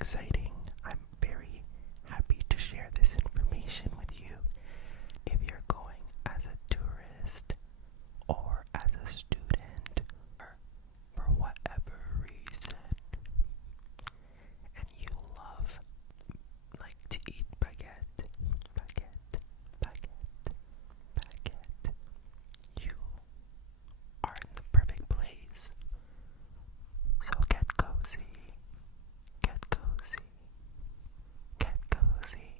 exciting. I'm very happy to share this information with you. If you're going as a tourist or as a student or for whatever reason and you love to eat baguette, you are in the perfect place. So get cozy, get cozy, get cozy.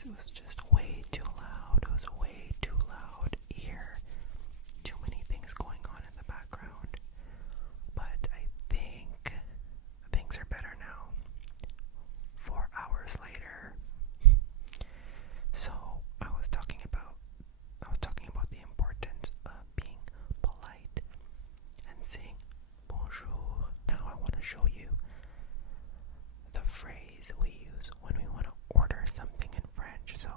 because it was just way too loud. It was way too loud here. Too many things going on in the background. But I think things are better now. 4 hours later. So I was talking about the importance of being polite and saying bonjour. Now I want to show you the phrase we use when we want to order something in French. So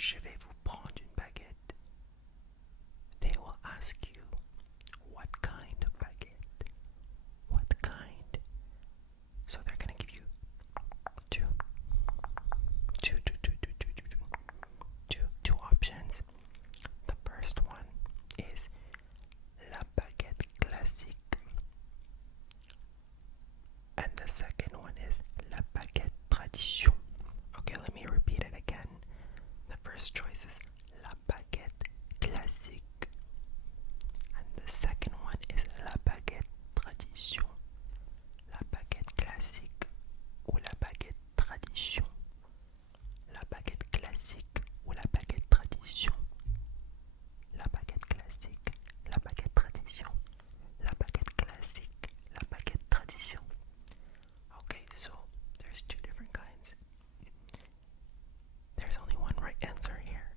Je vais vous prendre une baguette. They will ask you, what kind of baguette? What kind? So they're gonna give you two options. The first one is la baguette classique, and the second one is la baguette tradition. Okay, let me repeat it again. The first choice is la baguette classique, and the second one is la baguette tradition. La baguette classique ou la baguette tradition. La baguette classique ou la baguette tradition. La baguette classique, la baguette tradition. La baguette classique, la baguette tradition. Okay, so there's two different kinds. There's only one right answer here.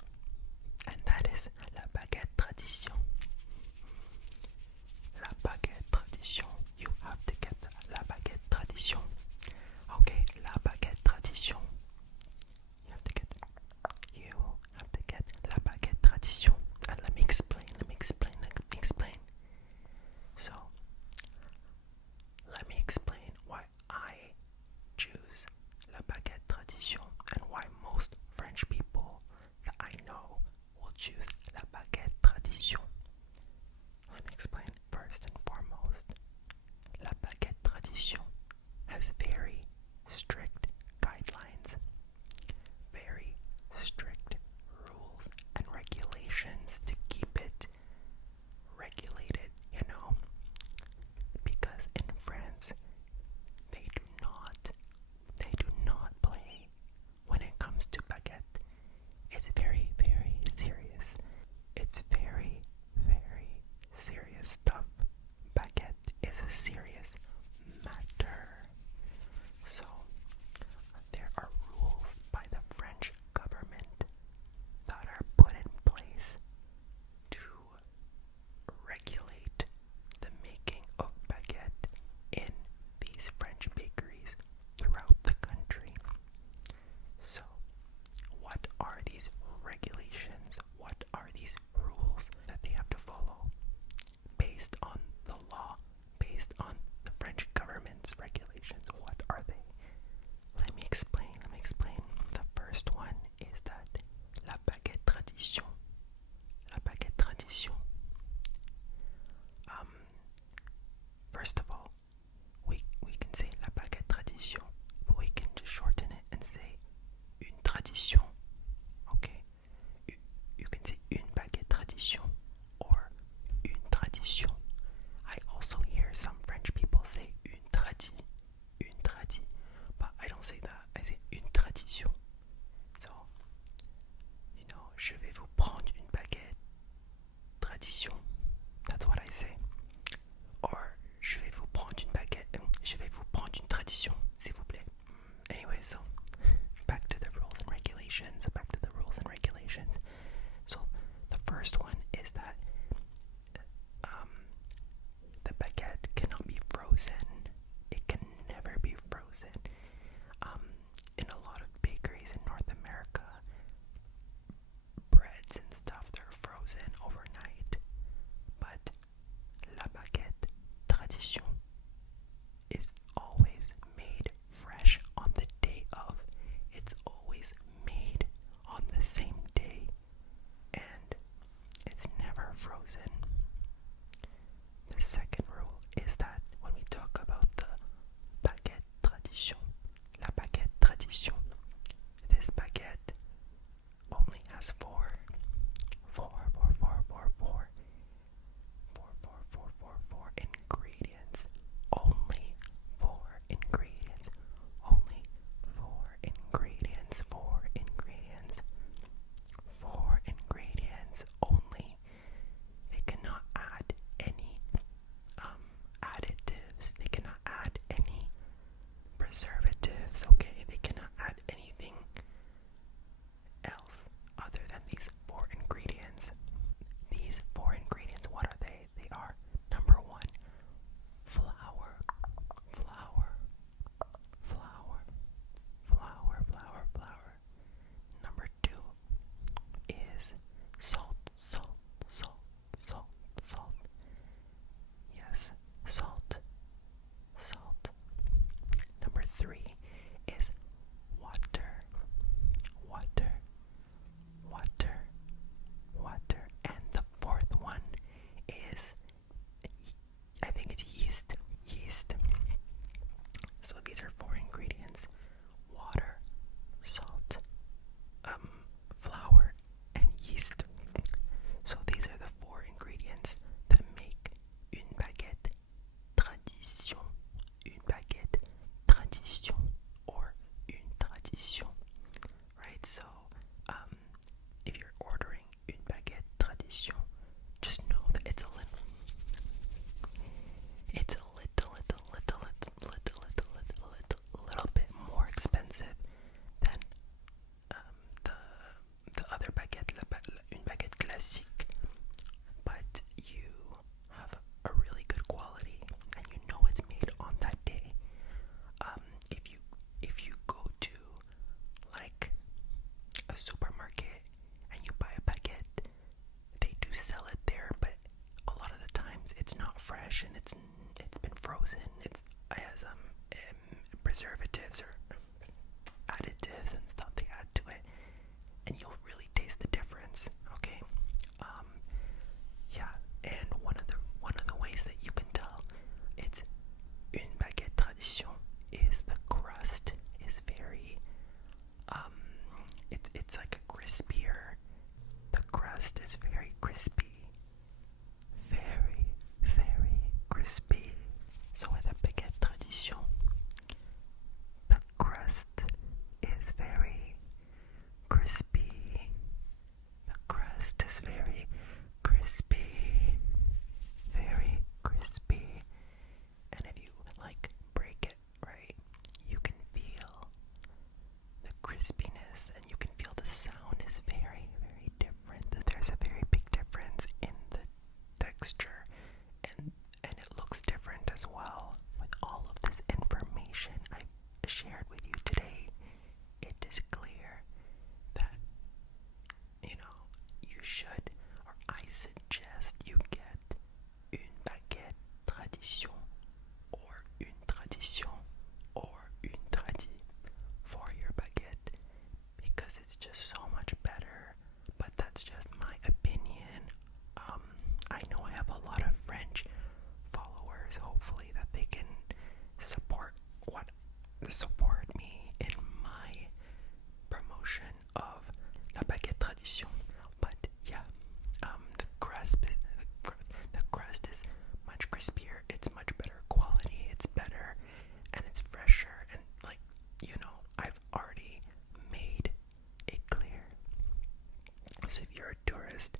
tourist,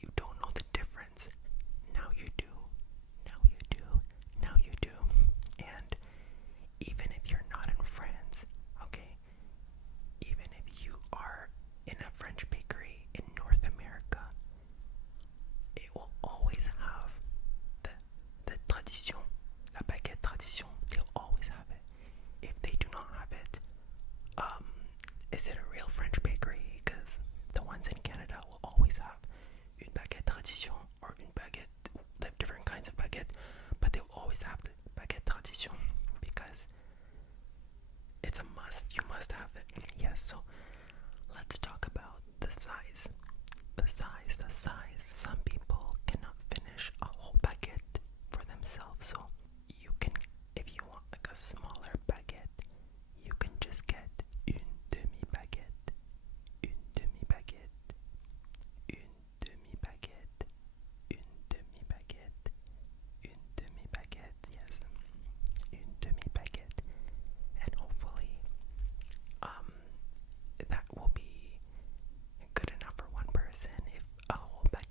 you don't know the difference. Now you do. Now you do. Now you do. And even if you're not in France, okay, even if you are in a French bakery in North America, it will always have the tradition, la baguette tradition. They'll always have it. If they do not have it, is it a real French bakery? Because the ones in Canada will always have une baguette tradition or une baguette. They have different kinds of baguette, but they'll always have the baguette tradition because it's a must. You must have it. Yes, so let's talk about the size. The size, the size. Some people cannot finish a whole baguette for themselves, so you can, if you want like a smaller baguette, you can just get une demi-baguette, une demi-baguette, une demi-baguette, une demi-baguette, une demi-baguette, yes, une demi-baguette, and hopefully, that will be good enough for one person. If a whole baguette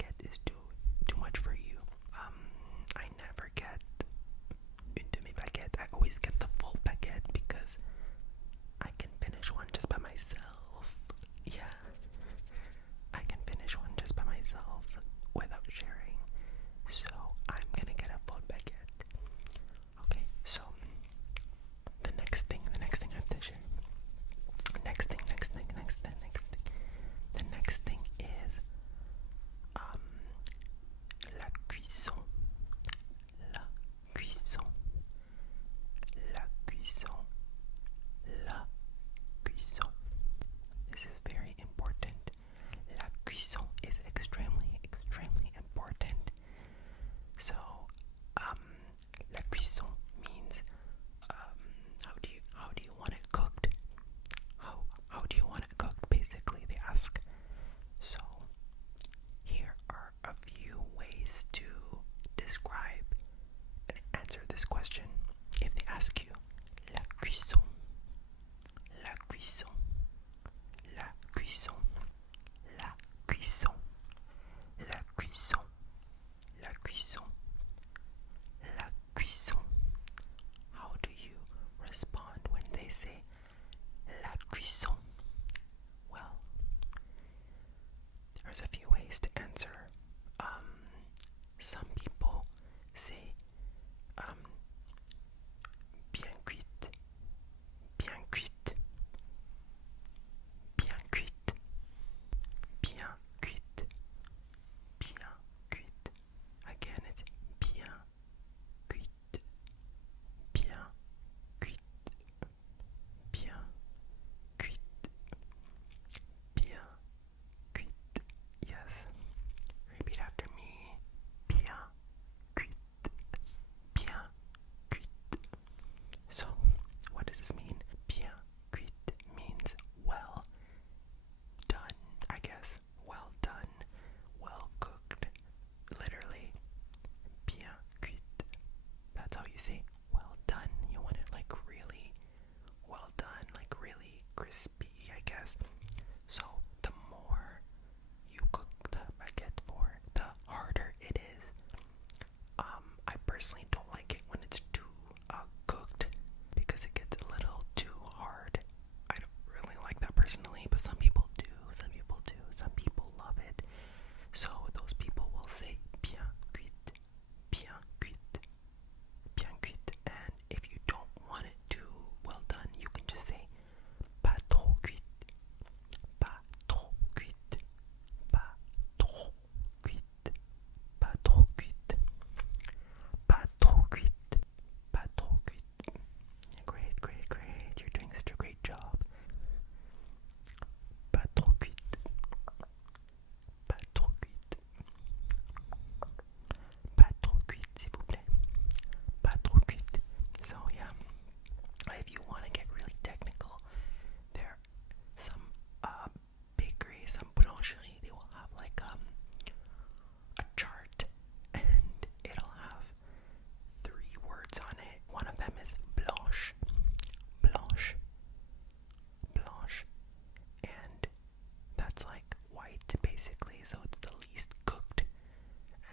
doré, so it's the least cooked.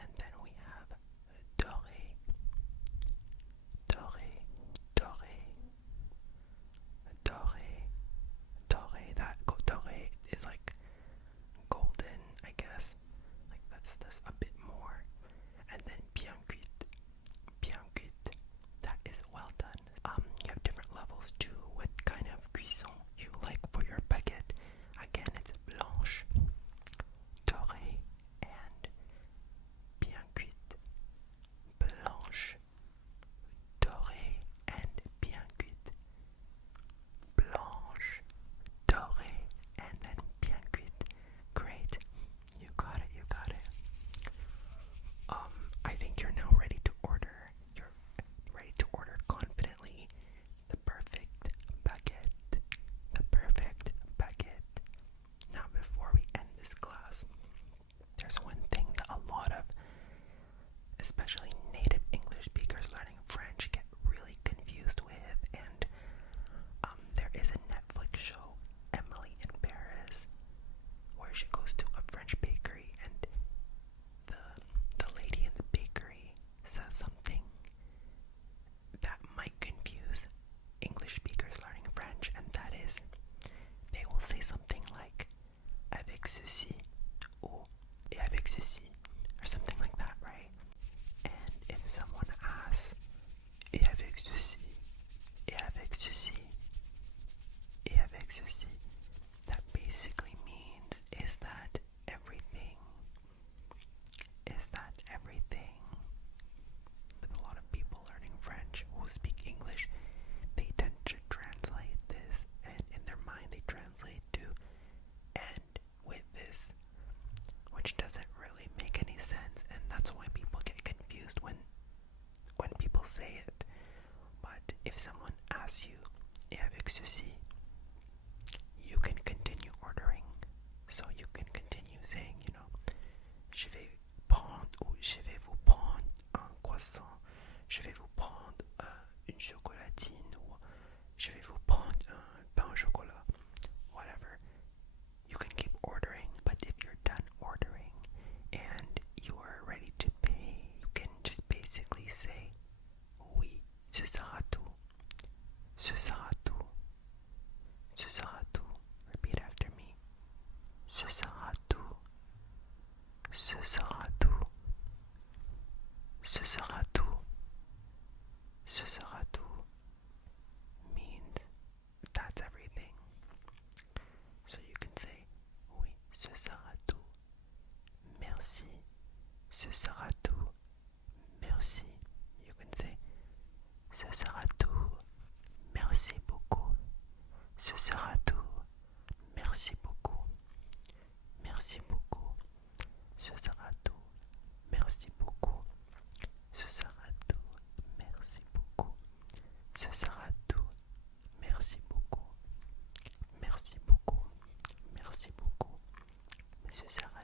And then we have doré, doré, doré, doré, doré. That doré is like golden, I guess. Like that's a bit more. And then bien cuit, bien cuit. That is well done. You have different levels too. What kind of cuisson you like for your baguette? Again, it's blanche, dorée, and bien cuite. Blanche, dorée, and bien cuite. Blanche, dorée, and then bien cuite. Great. You got it, you got it. I think you're now ready to order. You're ready to order confidently the perfect baguette. The perfect baguette. Now, before we end this class, there's one thing that a lot of, especially native English speakers learning French, get really confused with, and there is a Netflix show, Emily in Paris, where she goes to a French bakery, and the lady in the bakery says something that might confuse English speakers learning French, and that is, they will say something like avec ceci or avec ceci or something like that, right? And if someone asks et avec ceci, et avec ceci, et avec ceci, that basically means is that everything. With a lot of people learning French who speak English, they tend to translate this, and in their mind they translate to and with this, which doesn't really make any sense, and that's why people get confused when people say it. But if someone asks you, et avec ceci, you can continue ordering. So you can continue saying, je vais prendre, ou je vais vous prendre un croissant, je vais vous prendre une chocolatine, ou je vais vous prendre un pain au chocolat, whatever. You can keep ordering, but if you're done ordering and you are ready to pay, you can just basically say, oui, ce sera tout, ce sera tout, ce sera tout. Repeat after me. Ce sera tout, ce sera tout, ce sera tout, ce sera tout means that's everything. So you can say, oui, ce sera tout, merci, ce sera tout, merci. You can say, ce sera tout, merci beaucoup, ce sera tout, merci beaucoup, merci beaucoup, ce sera tout, merci beaucoup, ce sera tout, merci beaucoup, ce sera tout, merci beaucoup, merci beaucoup, merci beaucoup, mais ce sera